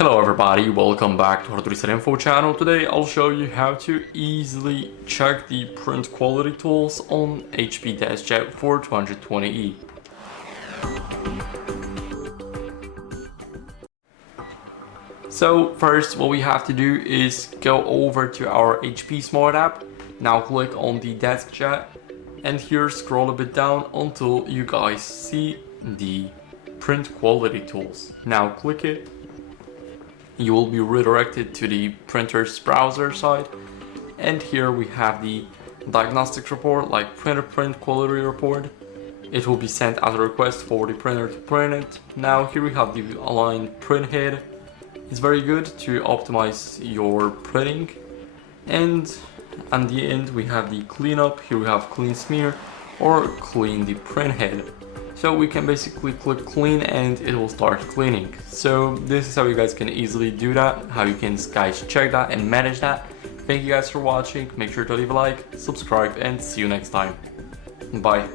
Hello everybody, welcome back to HardReset.Info channel. Today I'll show you how to easily check the print quality tools on HP DeskJet 4220e. So first what we have to do is go over to our HP Smart app. Now click on the DeskJet and here scroll a bit down until you guys see the print quality tools. Now click it. You will be redirected to the printer's browser side, and here we have the diagnostic report, like printer print quality report. It will be sent as a request for the printer to print it. Now here we have the aligned print head. It's very good to optimize your printing. And at the end we have the cleanup. Here we have clean smear or clean the print head. So we can basically click clean and it will start cleaning. So this is how you guys can easily do that, how you can guys check that and manage that. Thank you guys for watching. Make sure to leave a like, subscribe, and see you next time. Bye.